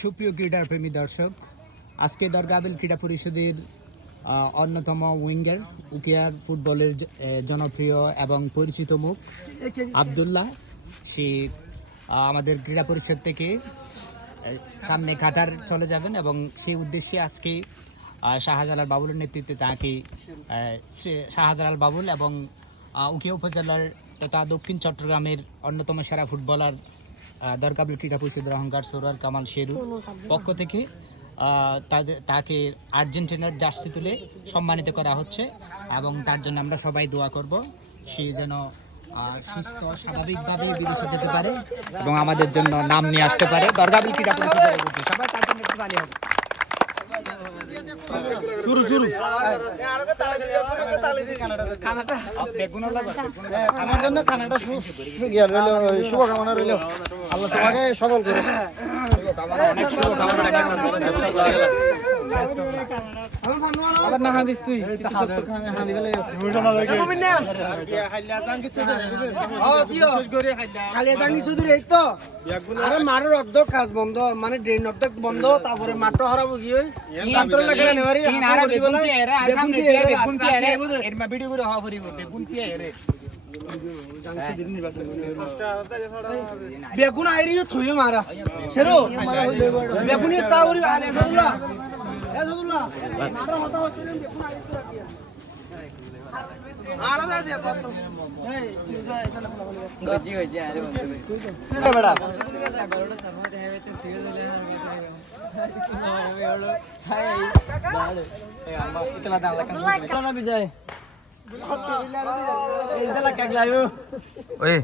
সুপ্রিয় ক্রীড়াপ্রেমী দর্শক, আজকে দরগাবেল ক্রীড়া পরিষদের অন্যতম উইঙ্গার উকিয়ার ফুটবলের জনপ্রিয় এবং পরিচিত মুখ আবদুল্লাহ। সে আমাদের ক্রীড়া পরিষদ থেকে সামনে কাতার চলে যাবেন এবং সেই উদ্দেশ্যে আজকে শাহজালাল বাবুলের নেতৃত্বে তাকে শাহজালাল বাবুল এবং উকিয়া উপজেলার তথা দক্ষিণ চট্টগ্রামের অন্যতম সেরা ফুটবলার দরকাবুল ক্রীড়া পরিষদের অহংকার সৌরার কামাল শেরু পক্ষ থেকে তাদের তাকে আর্জেন্টিনার জার্সি তুলে সম্মানিত করা হচ্ছে এবং তার জন্য আমরা সবাই দোয়া করব। সে যেন সুস্থ স্বাভাবিকভাবে বিদেশে যেতে পারে এবং আমাদের জন্য নাম নিয়ে আসতে পারে। দরগাবুল ক্রীড়া পরিষদের সবাই তার জন্য একটু তালি হবে। শুরু শুরু। আমার জন্য ওই শুভকামনা রইল। আল্লাহ তোমাকে সফল করে আবার না হাদিস তুই সত্য খানা হাদি বেলে খালি জাঙ্গি চৌধুরী এই তো। আরে মাঠের অর্ধেক কাজ বন্ধ মানে ড্রেন অর্ধেক বন্ধ তারপরে মাঠটা হারাবো কি কান্তর লাগে না নেবারি? বেগুন দিয়ে এরে, আর সামনে দিয়ে বেগুন দিয়ে এরে, এর মা ভিডিও করে হওয়া করিব, বেগুন দিয়ে এরে। বেগুন আইরিও থুয়ে মারা সেরো বেগুনি তাওরি আলে সদুল্লাহ এ সদুল্লাহ মারা হতা হচ্ছে বেগুন আইরি তো রাখিয়া আলাদা দিয়া